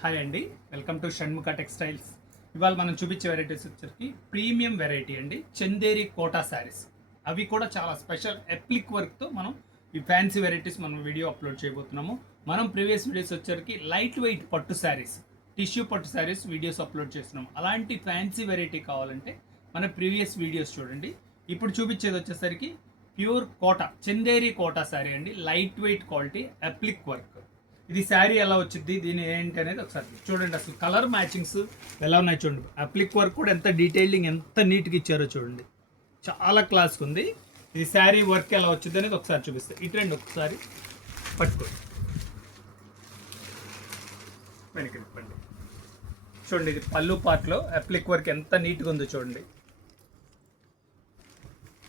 Hi అండి, welcome to Shanmukha textiles. ఇవాళ మనం చూపించే వెరైటీస్ వచ్చేసరికి ప్రీమియం వెరైటీ అండి, చందేరి కోటా శారీస్. అవి కూడా చాలా స్పెషల్ ఎప్లిక్ వర్క్తో మనం ఈ ఫ్యాన్సీ వెరైటీస్ మనం వీడియో అప్లోడ్ చేయబోతున్నాము. మనం ప్రీవియస్ వీడియోస్ వచ్చేసరికి లైట్ వెయిట్ పట్టు శారీస్, టిష్యూ పట్టు శారీస్ వీడియోస్ అప్లోడ్ చేస్తున్నాము. అలాంటి ఫ్యాన్సీ వెరైటీ కావాలంటే మన ప్రీవియస్ వీడియోస్ చూడండి. ఇప్పుడు చూపించేది వచ్చేసరికి ప్యూర్ కోటా, చందేరి కోటా శారీ అండి, light weight quality applique work. ఇది శారీ ఎలా వచ్చింది, దీని ఏంటి అనేది ఒకసారి చూడండి. అసలు కలర్ మ్యాచింగ్స్ ఎలా ఉన్నాయి చూడండి. అప్లిక్ వర్క్ కూడా ఎంత డీటెయిలింగ్, ఎంత నీట్గా ఇచ్చారో చూడండి. చాలా క్లాస్గా ఉంది. ఇది శారీ వర్క్ ఎలా వచ్చింది అనేది ఒకసారి చూపిస్తాను. ఇటు రండి, ఒకసారి పట్టుకోండి, వెనక్కి తిప్పండి. చూడండి, ఇది పళ్ళు పార్ట్లో అప్లిక్ వర్క్ ఎంత నీట్గా ఉందో చూడండి.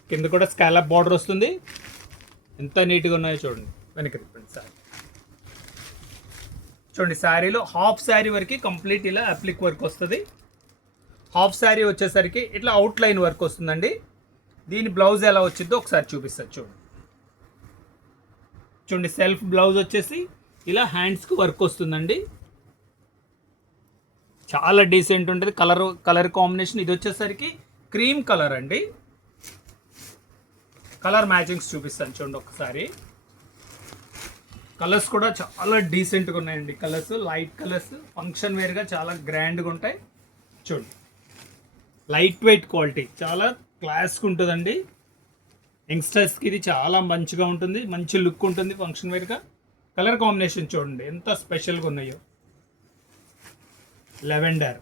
కింద కూడా స్కాలప్ బార్డర్ వస్తుంది, ఎంత నీట్గా ఉన్నాయో చూడండి. వెనక్కి తిప్పండి సార్. చూడండి, శారీలో హాఫ్ శారీ వరకు కంప్లీట్ ఇలా అప్లిక్ వర్క్ వస్తుంది. హాఫ్ శారీ వచ్చేసరికి ఇట్లా అవుట్లైన్ వర్క్ వస్తుందండి. దీని బ్లౌజ్ ఎలా వచ్చిందో ఒకసారి చూపిస్తారు చూడండి. చూడండి, సెల్ఫ్ బ్లౌజ్ వచ్చేసి ఇలా హ్యాండ్స్కి వర్క్ వస్తుందండి. చాలా డీసెంట్ ఉంటుంది. కలర్ కాంబినేషన్ ఇది వచ్చేసరికి క్రీమ్ కలర్ అండి. కలర్ మ్యాచింగ్స్ చూపిస్తాను చూడండి ఒకసారి. కలర్స్ కూడా చాలా డీసెంట్గా ఉన్నాయండి. కలర్స్ లైట్ కలర్స్, ఫంక్షన్ వేర్గా చాలా గ్రాండ్గా ఉంటాయి. చూడండి, లైట్ వెయిట్ క్వాలిటీ, చాలా క్లాస్గా ఉంటుందండి. యంగ్స్టర్స్కి ఇది చాలా మంచిగా ఉంటుంది, మంచి లుక్ ఉంటుంది ఫంక్షన్ వేర్గా. కలర్ కాంబినేషన్ చూడండి ఎంత స్పెషల్గా ఉన్నాయో. లెవెండర్,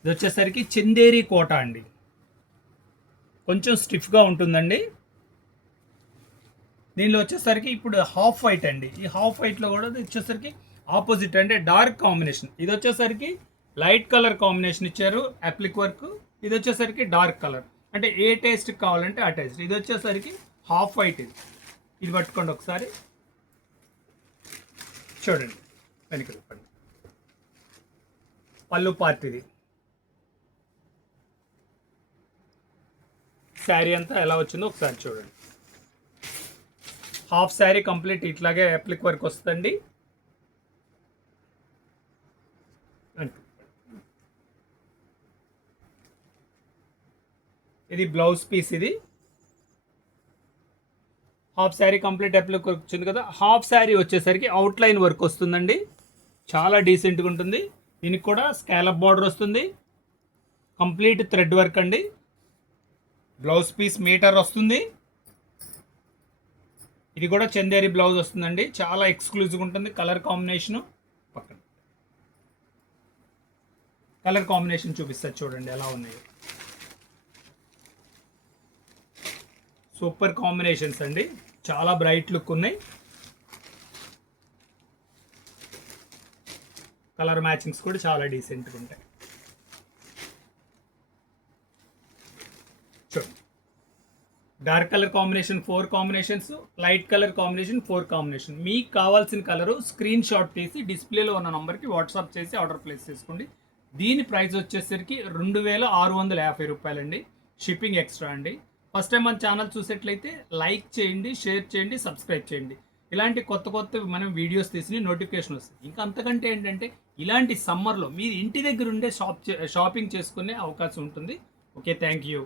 ఇది వచ్చేసరికి చందేరి కోట అండి. కొంచెం స్టిఫ్గా ఉంటుందండి. దీనిలో వచ్చేసరికి ఇప్పుడు హాఫ్ వైట్ అండి. ఈ హాఫ్ వైట్లో కూడా వచ్చేసరికి ఆపోజిట్ అంటే డార్క్ కాంబినేషన్. ఇది వచ్చేసరికి లైట్ కలర్ కాంబినేషన్ ఇచ్చారు అప్లిక్ వర్క్. ఇది వచ్చేసరికి డార్క్ కలర్, అంటే ఏ టేస్ట్ కావాలంటే ఆ టేస్ట్. ఇది వచ్చేసరికి హాఫ్ వైట్. ఇది పట్టుకోండి ఒకసారి చూడండి, వెనక్కి తిప్పండి. పళ్ళు పార్ట్ ఇది. శారీ అంతా ఎలా వచ్చిందో ఒకసారి చూడండి. హాఫ్ శారీ కంప్లీట్ ఇట్లాగే అప్లిక్ వర్క్ వస్తుందండి. ఇది బ్లౌజ్ పీస్. ఇది హాఫ్ శారీ కంప్లీట్ అప్లిక్ వర్క్ వచ్చింది కదా. హాఫ్ శారీ వచ్చేసరికి అవుట్లైన్ వర్క్ వస్తుందండి. చాలా డీసెంట్గా ఉంటుంది. దీనికి కూడా స్కాలప్ బార్డర్ వస్తుంది, కంప్లీట్ థ్రెడ్ వర్క్ అండి. బ్లౌజ్ పీస్ మీటర్ వస్తుంది. ఇది కూడా చందేరి బ్లౌజ్ వస్తుందండి. చాలా ఎక్స్క్లూజివ్గా ఉంటుంది. కలర్ కాంబినేషను పక్కన కలర్ కాంబినేషన్ చూపిస్తారు చూడండి ఎలా ఉన్నాయో. సూపర్ కాంబినేషన్స్ అండి, చాలా బ్రైట్ లుక్ ఉన్నాయి. కలర్ మ్యాచింగ్స్ కూడా చాలా డీసెంట్గా ఉంటాయి. Dark colour combination 4 combinations, light colour combination 4 combination. మీకు కావాల్సిన కలరు స్క్రీన్ షాట్ తీసి డిస్ప్లేలో ఉన్న నంబర్కి వాట్సాప్ చేసి ఆర్డర్ ప్లేస్ చేసుకోండి. దీని ప్రైస్ వచ్చేసరికి 2650 రూపాయలండి. షిప్పింగ్ ఎక్స్ట్రా అండి. ఫస్ట్ టైం మన ఛానల్ చూసేట్లయితే లైక్ చేయండి, షేర్ చేయండి, సబ్స్క్రైబ్ చేయండి. ఇలాంటి కొత్త మనం వీడియోస్ తీసి నోటిఫికేషన్ వస్తుంది. ఇంకా అంతకంటే ఏంటంటే ఇలాంటి సమ్మర్లో మీరు ఇంటి దగ్గర ఉండే షాపింగ్ చేసుకునే అవకాశం ఉంటుంది. Okay, thank you.